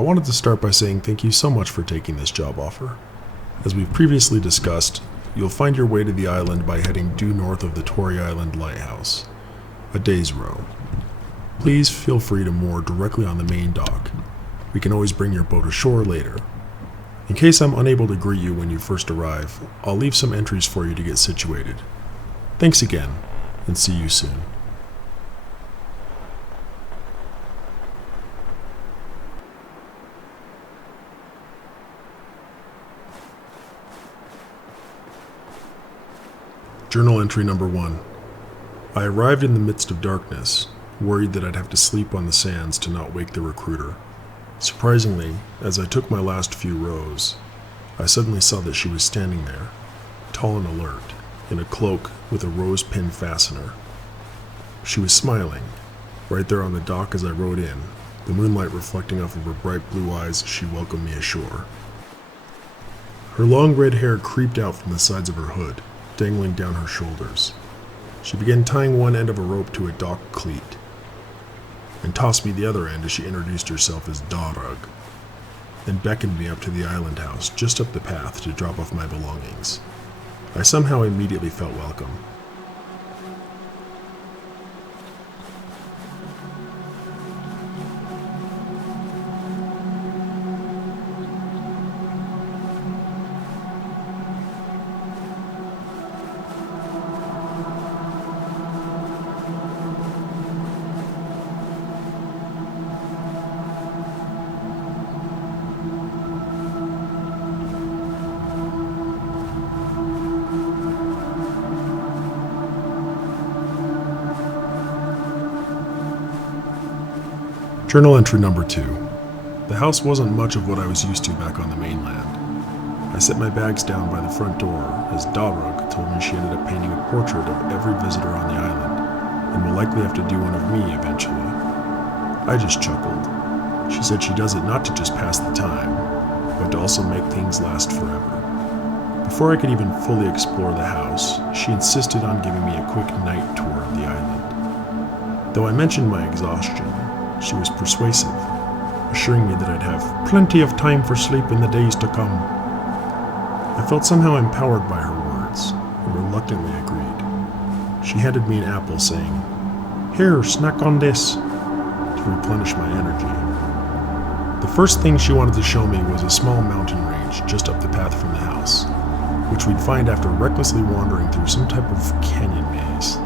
I wanted to start by saying thank you so much for taking this job offer. As we've previously discussed, you'll find your way to the island by heading due north of the Tory Island Lighthouse, a day's row. Please feel free to moor directly on the main dock. We can always bring your boat ashore later. In case I'm unable to greet you when you first arrive, I'll leave some entries for you to get situated. Thanks again, and see you soon. Journal entry number 1. I arrived in the midst of darkness, worried that I'd have to sleep on the sands to not wake the recruiter. Surprisingly, as I took my last few rows, I suddenly saw that she was standing there, tall and alert, in a cloak with a rose pin fastener. She was smiling, right there on the dock as I rode in, the moonlight reflecting off of her bright blue eyes as she welcomed me ashore. Her long red hair creeped out from the sides of her hood, dangling down her shoulders. She began tying one end of a rope to a dock cleat, and tossed me the other end as she introduced herself as Darug, then beckoned me up to the island house just up the path to drop off my belongings. I somehow immediately felt welcome. Journal entry number 2. The house wasn't much of what I was used to back on the mainland. I set my bags down by the front door as Darug told me she ended up painting a portrait of every visitor on the island and will likely have to do one of me eventually. I just chuckled. She said she does it not to just pass the time, but to also make things last forever. Before I could even fully explore the house, she insisted on giving me a quick night tour of the island. Though I mentioned my exhaustion, she was persuasive, assuring me that I'd have plenty of time for sleep in the days to come. I felt somehow empowered by her words, and reluctantly agreed. She handed me an apple, saying, "Here, snack on this," to replenish my energy. The first thing she wanted to show me was a small mountain range just up the path from the house, which we'd find after recklessly wandering through some type of canyon maze.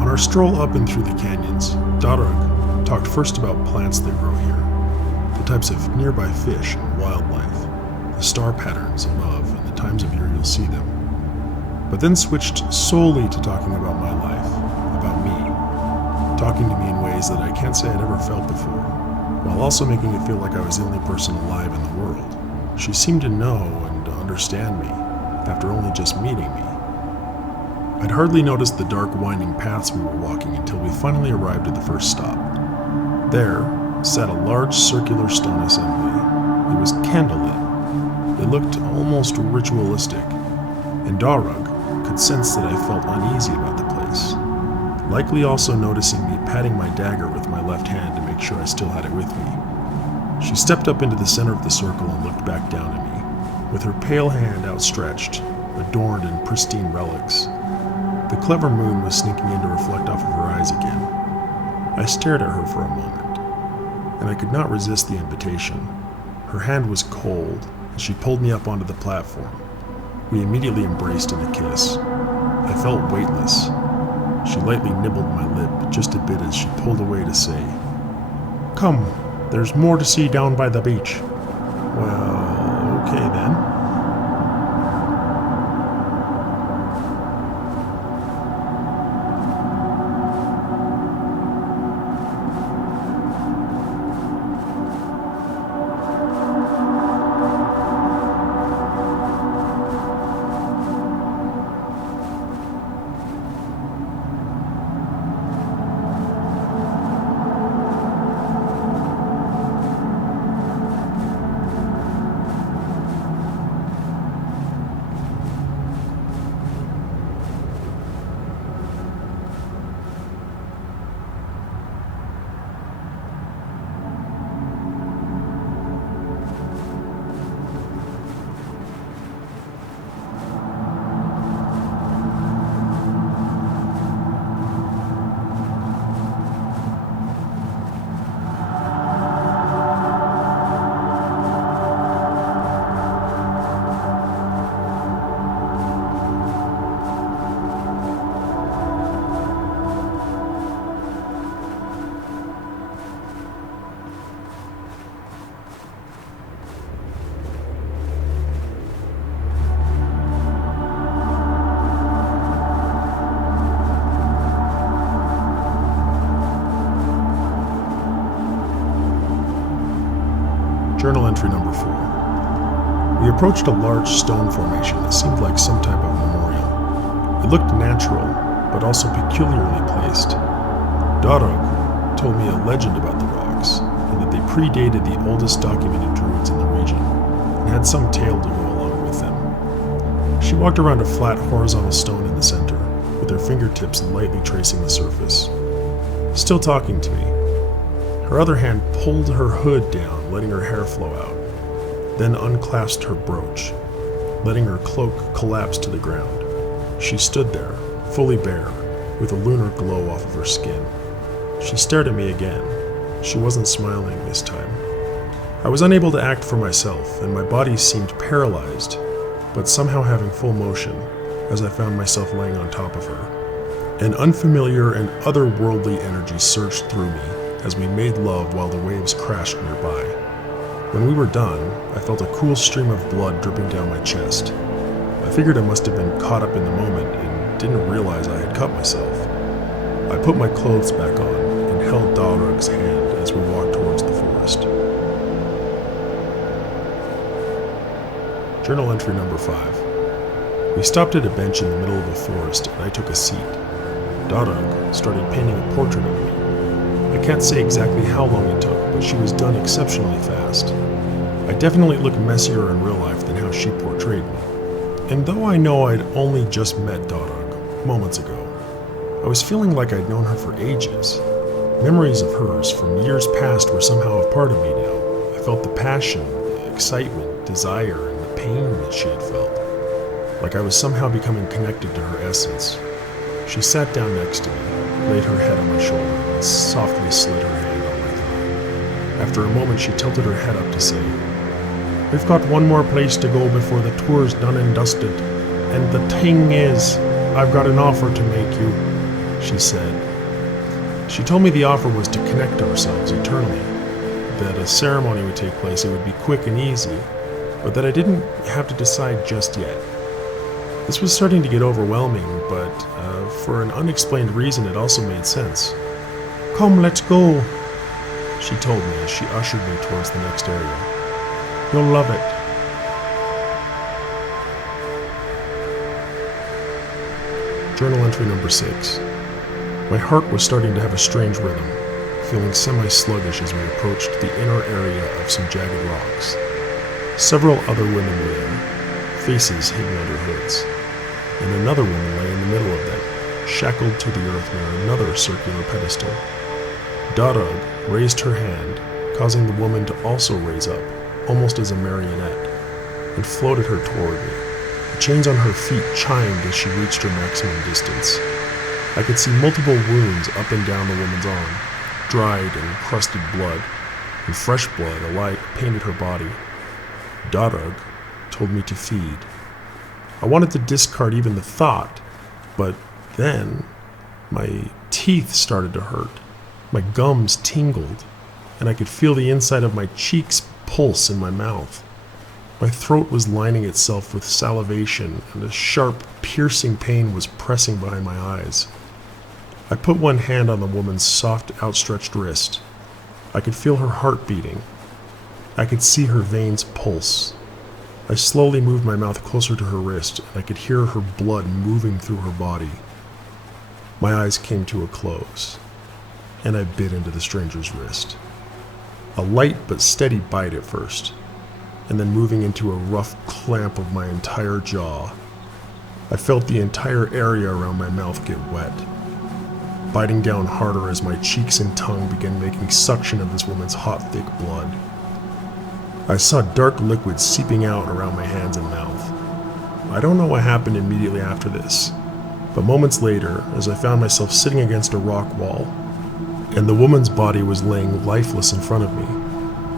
On our stroll up and through the canyons, Darug talked first about plants that grow here, the types of nearby fish and wildlife, the star patterns above, and the times of year you'll see them, but then switched solely to talking about my life, about me, talking to me in ways that I can't say I'd ever felt before, while also making it feel like I was the only person alive in the world. She seemed to know and understand me, after only just meeting me. I'd hardly noticed the dark, winding paths we were walking until we finally arrived at the first stop. There sat a large circular stone assembly. It was candlelit, It looked almost ritualistic, and Darug could sense that I felt uneasy about the place, likely also noticing me patting my dagger with my left hand to make sure I still had it with me. She stepped up into the center of the circle and looked back down at me, with her pale hand outstretched, adorned in pristine relics. The clever moon was sneaking in to reflect off of her eyes again. I stared at her for a moment, and I could not resist the invitation. Her hand was cold, and she pulled me up onto the platform. We immediately embraced in a kiss. I felt weightless. She lightly nibbled my lip just a bit as she pulled away to say, "Come, there's more to see down by the beach." Well, okay then. Journal entry number 4. We approached a large stone formation that seemed like some type of memorial. It looked natural, but also peculiarly placed. Darug told me a legend about the rocks, and that they predated the oldest documented druids in the region, and had some tale to go along with them. She walked around a flat horizontal stone in the center, with her fingertips lightly tracing the surface, still talking to me. Her other hand pulled her hood down, letting her hair flow out, then unclasped her brooch, letting her cloak collapse to the ground. She stood there, fully bare, with a lunar glow off of her skin. She stared at me again. She wasn't smiling this time. I was unable to act for myself, and my body seemed paralyzed, but somehow having full motion, as I found myself laying on top of her. An unfamiliar and otherworldly energy surged through me as we made love while the waves crashed nearby. When we were done, I felt a cool stream of blood dripping down my chest. I figured I must have been caught up in the moment and didn't realize I had cut myself. I put my clothes back on and held Dalrug's hand as we walked towards the forest. Journal entry number 5. We stopped at a bench in the middle of a forest and I took a seat. Dalrug started painting a portrait of me. I can't say exactly how long it took, but she was done exceptionally fast. I definitely looked messier in real life than how she portrayed me. And though I know I'd only just met Darug moments ago, I was feeling like I'd known her for ages. Memories of hers from years past were somehow a part of me now. I felt the passion, the excitement, desire, and the pain that she had felt. Like I was somehow becoming connected to her essence. She sat down next to me, laid her head on my shoulder, and softly slid her hand on my thigh. After a moment, she tilted her head up to say, "We've got one more place to go before the tour's done and dusted. And the thing is, I've got an offer to make you," she said. She told me the offer was to connect ourselves eternally, that a ceremony would take place, it would be quick and easy, but that I didn't have to decide just yet. This was starting to get overwhelming, but for an unexplained reason it also made sense. "Come, let's go," she told me as she ushered me towards the next area. "You'll love it." Journal entry number 6. My heart was starting to have a strange rhythm, feeling semi-sluggish as we approached the inner area of some jagged rocks. Several other women were there, faces hidden under hoods, and another woman lay in the middle of them, shackled to the earth near another circular pedestal. Darug raised her hand, causing the woman to also raise up, almost as a marionette, and floated her toward me. The chains on her feet chimed as she reached her maximum distance. I could see multiple wounds up and down the woman's arm, dried and crusted blood, and fresh blood alike painted her body. Darug told me to feed. I wanted to discard even the thought, but then my teeth started to hurt. My gums tingled, and I could feel the inside of my cheeks pulse in my mouth. My throat was lining itself with salivation, and a sharp, piercing pain was pressing behind my eyes. I put one hand on the woman's soft, outstretched wrist. I could feel her heart beating. I could see her veins pulse. I slowly moved my mouth closer to her wrist, and I could hear her blood moving through her body. My eyes came to a close, and I bit into the stranger's wrist. A light but steady bite at first, and then moving into a rough clamp of my entire jaw. I felt the entire area around my mouth get wet, biting down harder as my cheeks and tongue began making suction of this woman's hot, thick blood. I saw dark liquid seeping out around my hands and mouth. I don't know what happened immediately after this, but moments later, as I found myself sitting against a rock wall, and the woman's body was laying lifeless in front of me,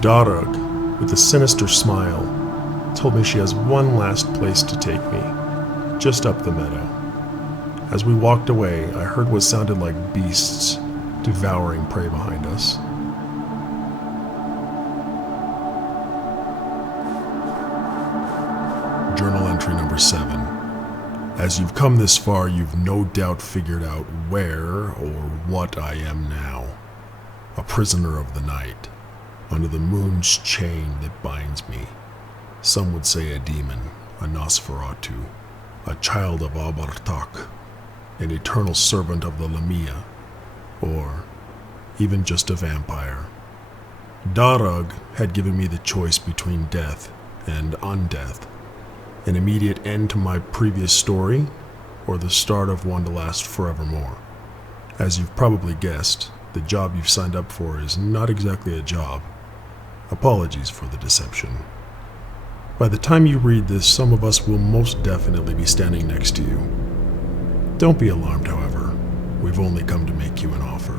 Darug, with a sinister smile, told me she has one last place to take me, just up the meadow. As we walked away, I heard what sounded like beasts devouring prey behind us. Journal entry number 7. As you've come this far, you've no doubt figured out where or what I am now. A prisoner of the night, under the moon's chain that binds me. Some would say a demon, a Nosferatu, a child of Abartak, an eternal servant of the Lamia, or even just a vampire. Darug had given me the choice between death and undeath, an immediate end to my previous story, or the start of one to last forevermore. As you've probably guessed, the job you've signed up for is not exactly a job. Apologies for the deception. By the time you read this, some of us will most definitely be standing next to you. Don't be alarmed, however. We've only come to make you an offer.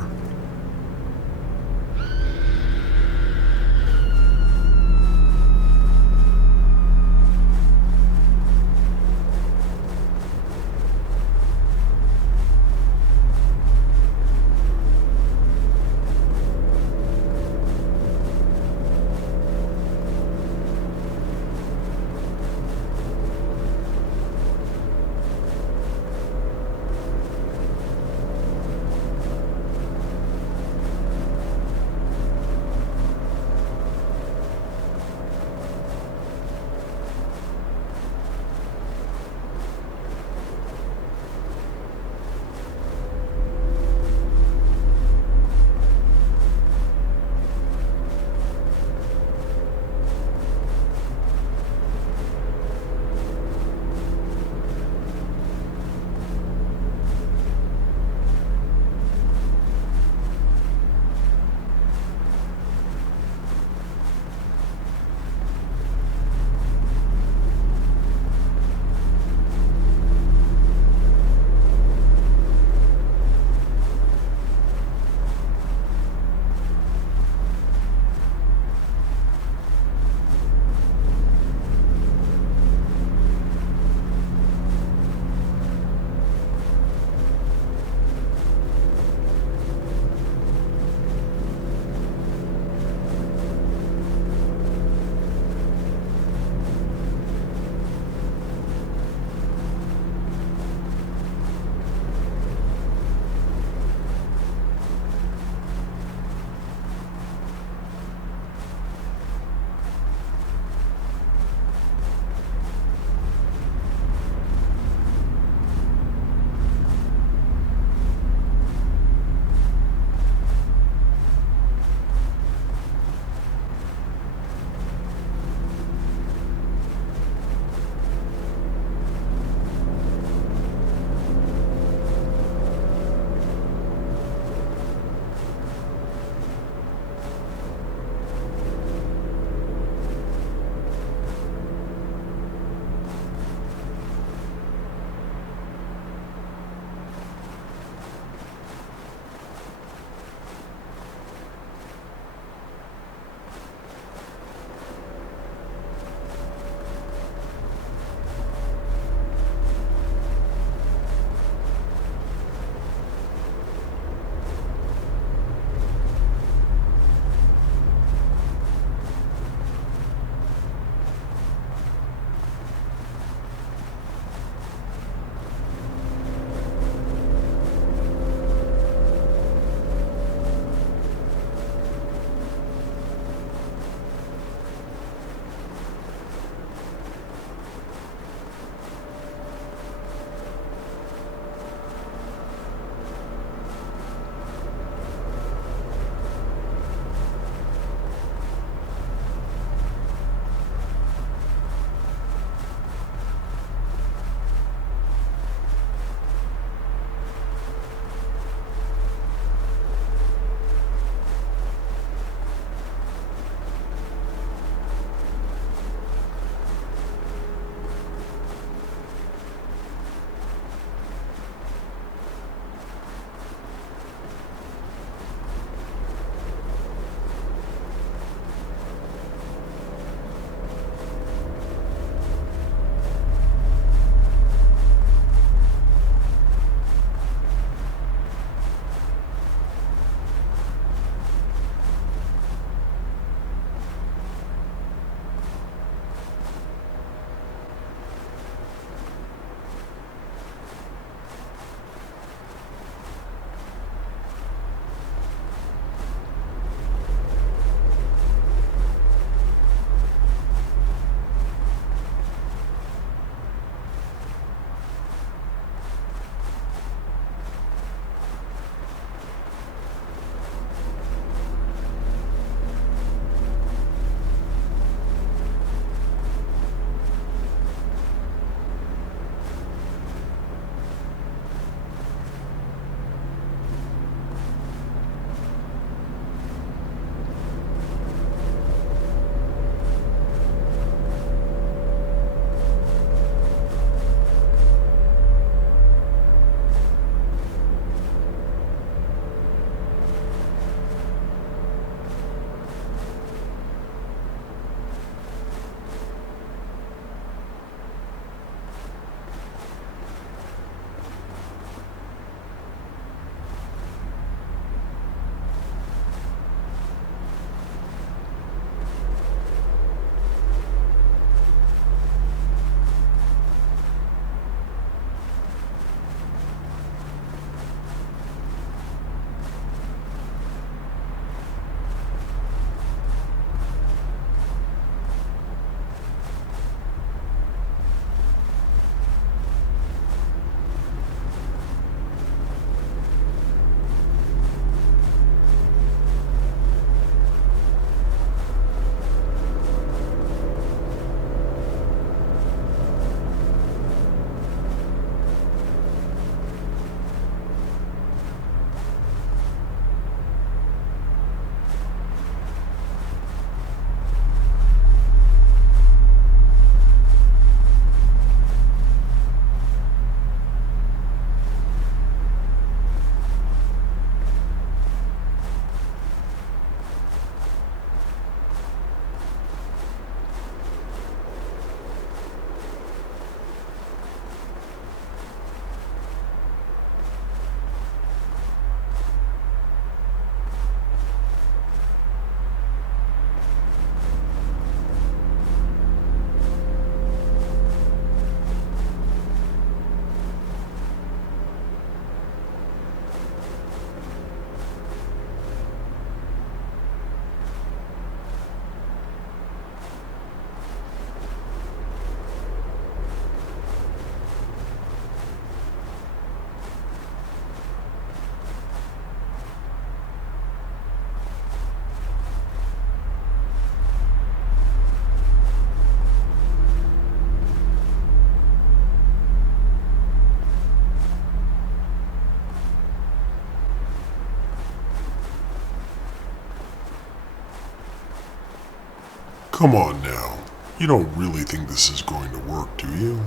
Come on now. You don't really think this is going to work, do you?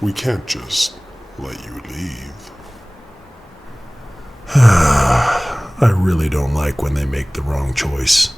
We can't just let you leave. I really don't like when they make the wrong choice.